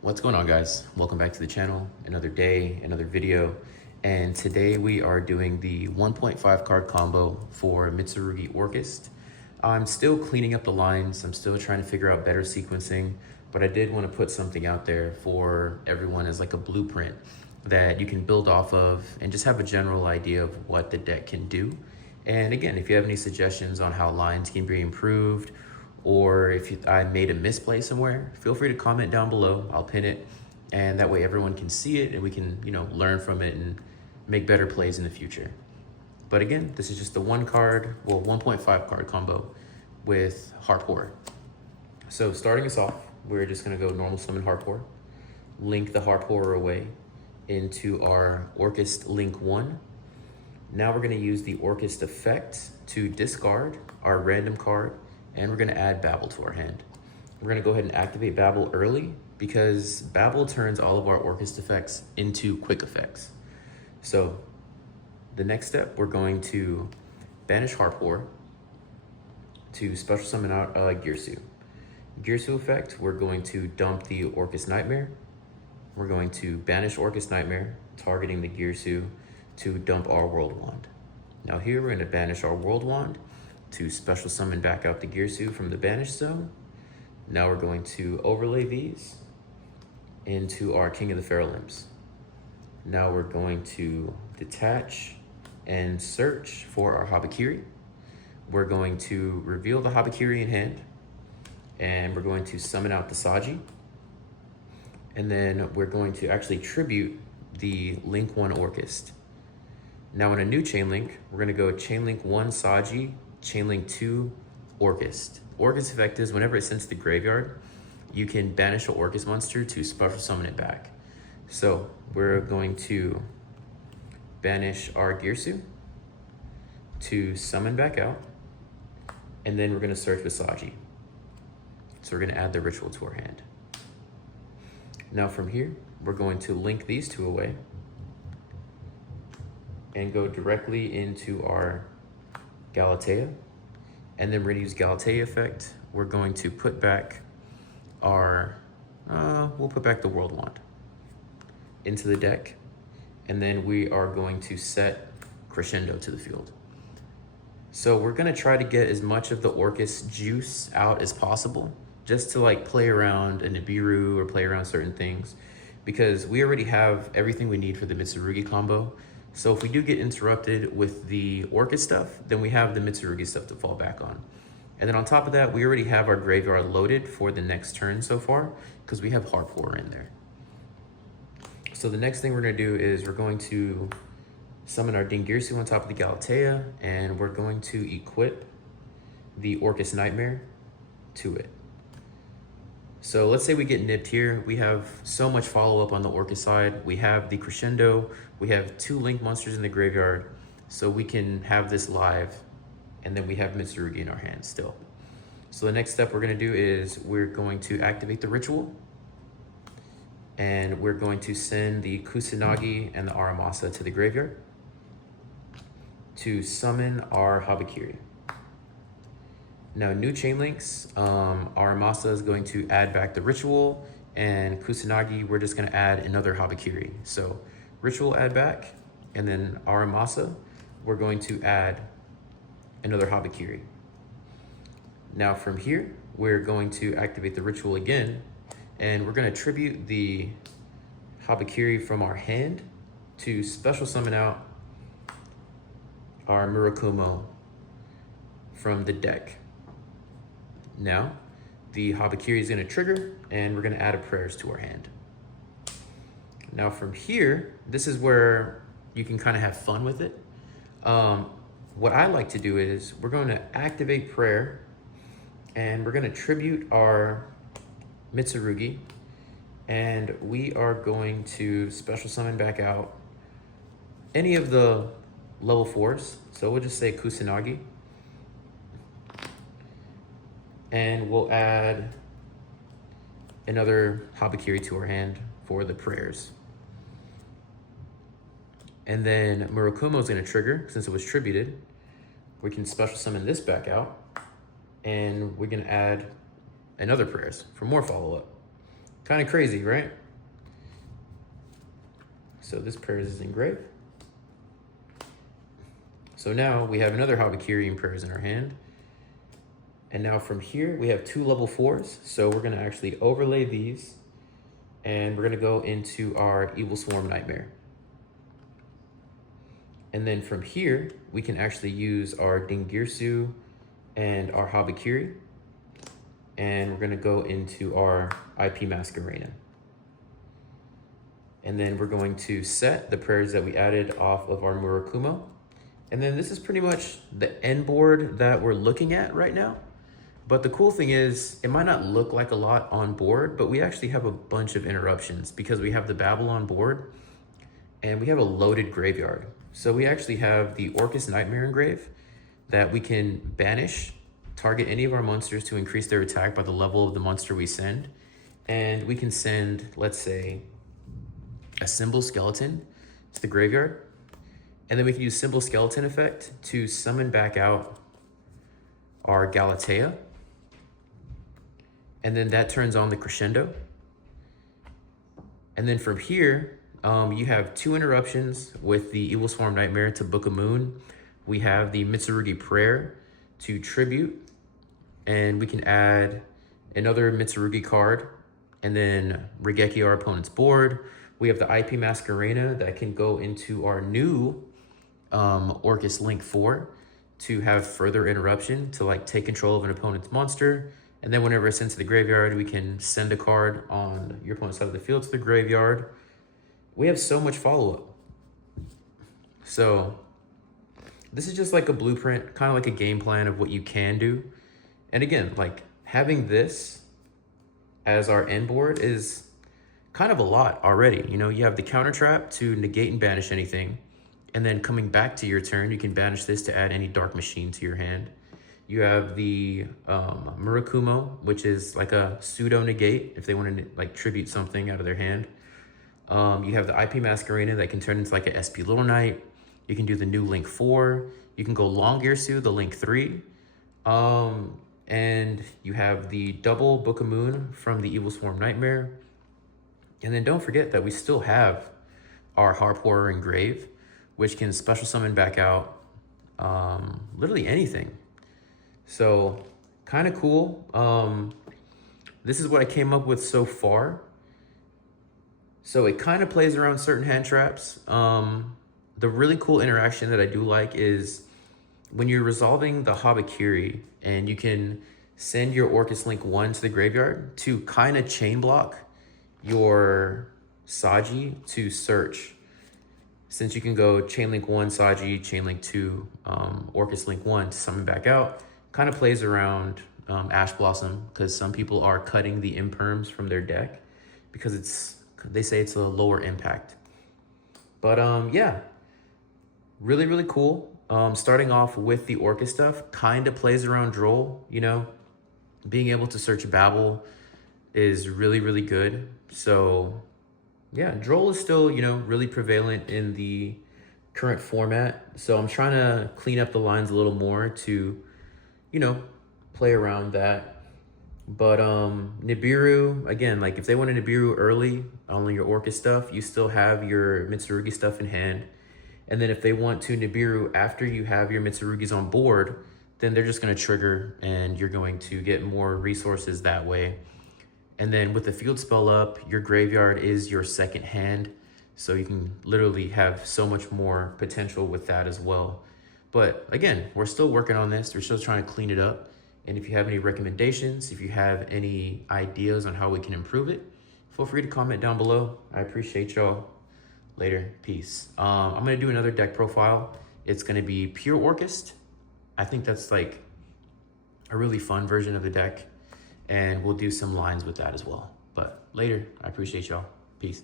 What's going on, guys? Welcome back to the channel. Another day, another video. And today we are doing the 1.5 card combo for MITSURUGI ORCUST. I'm still cleaning up the lines. I'm still trying to figure out better sequencing, but I did want to put something out there for everyone as like a blueprint that you can build off of and just have a general idea of what the deck can do. And again, if you have any suggestions on how lines can be improved, or if I made a misplay somewhere, feel free to comment down below. I'll pin it, and that way everyone can see it and we can, learn from it and make better plays in the future. But again, this is just the 1.5 card combo with Harpor. So starting us off, we're just gonna go normal summon Harpor, link the Harpor away into our Orcust link 1. Now we're gonna use the Orcust effect to discard our random card, and we're gonna add Babel to our hand. We're gonna go ahead and activate Babel early because Babel turns all of our Orcust effects into quick effects. So the next step, we're going to banish Harpor to special summon out Girsu. Girsu effect, we're going to dump the Orcust Nightmare. We're going to banish Orcust Nightmare, targeting the Girsu to dump our World Wand. Now here, we're gonna banish our World Wand to special summon back out the Girsu from the banished zone. Now we're going to overlay these into our King of the Feral Imps. Now we're going to detach and search for our Habakiri. We're going to reveal the Habakiri in hand, and we're going to summon out the Saji. And then we're going to actually tribute the Link 1 Orcust. Now in a new chain link, we're gonna go chain link 1 Saji, chain link 2 Orcust. Orcust effect is whenever it's sent to the graveyard, you can banish an Orcust monster to special summon it back. So we're going to banish our Girsu to summon back out, and then we're gonna search with Saji. So we're gonna add the ritual to our hand. Now from here, we're going to link these two away and go directly into our Galatea. And then we're gonna use Galatea effect. We're going to put back our, we'll put back the World Wand into the deck. And then we are going to set Crescendo to the field. So we're gonna try to get as much of the Orcust juice out as possible, just to like play around a Nibiru or play around certain things, because we already have everything we need for the MITSURUGI combo. So if we do get interrupted with the Orcust stuff, then we have the MITSURUGI stuff to fall back on. And then on top of that, we already have our graveyard loaded for the next turn so far, because we have Harpor in there. So the next thing we're gonna do is we're going to summon our Dingirsu on top of the Galatea, and we're going to equip the Orcust Nightmare to it. So let's say we get nipped here. We have so much follow-up on the Orcust side. We have the Crescendo. We have 2 Link monsters in the graveyard. So we can have this live, and then we have MITSURUGI in our hands still. So the next step we're gonna do is we're going to activate the ritual, and we're going to send the Kusanagi and the Aramasa to the graveyard to summon our Habakiri. Now, new chain links, Aramasa is going to add back the ritual, and Kusanagi, we're just gonna add another Habakiri. So ritual add back, and then Aramasa, we're going to add another Habakiri. Now from here, we're going to activate the ritual again, and we're gonna tribute the Habakiri from our hand to special summon out our Murakumo from the deck. Now, the Habakiri is gonna trigger, and we're gonna add a prayers to our hand. Now from here, this is where you can kind of have fun with it. What I like to do is we're going to activate prayer, and we're gonna tribute our MITSURUGI, and we are going to special summon back out any of the level 4s. So we'll just say Kusanagi. And we'll add another Habakiri to our hand for the prayers. And then Murakumo is gonna trigger, since it was tributed. We can special summon this back out, and we're gonna add another prayers for more follow-up. Kind of crazy, right? So this prayers is engraved. So now we have another Habakiri and prayers in our hand. And now from here, we have 2 level 4s. So we're gonna actually overlay these and we're gonna go into our Evil Swarm Nightmare. And then from here, we can actually use our Dingirsu and our Habakiri. And we're gonna go into our IP Masquerena. And then we're going to set the prayers that we added off of our Murakumo. And then this is pretty much the end board that we're looking at right now. But the cool thing is, it might not look like a lot on board, but we actually have a bunch of interruptions because we have the Babel on board and we have a loaded graveyard. So we actually have the Orcust Nightmare engrave that we can banish, target any of our monsters to increase their attack by the level of the monster we send. And we can send, let's say, a Symbol Skeleton to the graveyard. And then we can use Symbol Skeleton effect to summon back out our Galatea. And then that turns on the Crescendo. And then from here, you have 2 interruptions with the Evil Swarm Nightmare to Book of Moon. We have the Mitsurugi Prayer to Tribute. And we can add another Mitsurugi card and then Regeki our opponent's board. We have the IP Masquerena that can go into our new Orcust Link 4 to have further interruption to like take control of an opponent's monster. And then whenever it's sent to the graveyard, we can send a card on your opponent's side of the field to the graveyard. We have so much follow-up. So this is just like a blueprint, kind of like a game plan of what you can do. And again, like having this as our end board is kind of a lot already. You know, you have the counter trap to negate and banish anything. And then coming back to your turn, you can banish this to add any dark machine to your hand. You have the Murakumo, which is like a pseudo negate if they want to like tribute something out of their hand. You have the IP Masquerena that can turn into like a SP Little Knight. You can do the new Link 4. You can go Long Girsu, the Link 3. And you have the double Book of Moon from the Evil Swarm Nightmare. And then don't forget that we still have our Harp Horror Engrave, which can special summon back out literally anything. So kind of cool. This is what I came up with so far. So it kind of plays around certain hand traps. The really cool interaction that I do like is when you're resolving the Habakiri and you can send your Orcust Link 1 to the graveyard to kind of chain block your Saji to search. Since you can go Chain Link 1 Saji, Chain Link 2 Orcust Link 1 to summon back out, kind of plays around Ash Blossom because some people are cutting the imperms from their deck because they say it's a lower impact. But yeah, really, really cool. Starting off with the Orcust stuff, kind of plays around Droll, you know, being able to search Babel is really, really good. So yeah, Droll is still, you know, really prevalent in the current format. So I'm trying to clean up the lines a little more to, you know, play around that. But Nibiru, again, like if they want a Nibiru early on your Orcust stuff, you still have your Mitsurugi stuff in hand. And then if they want to Nibiru after you have your Mitsurugis on board, then they're just going to trigger and you're going to get more resources that way. And then with the field spell up, your graveyard is your second hand. So you can literally have so much more potential with that as well. But again, we're still working on this. We're still trying to clean it up. And if you have any recommendations, if you have any ideas on how we can improve it, feel free to comment down below. I appreciate y'all. Later, peace. I'm gonna do another deck profile. It's gonna be pure Orcust. I think that's like a really fun version of the deck. And we'll do some lines with that as well. But later, I appreciate y'all. Peace.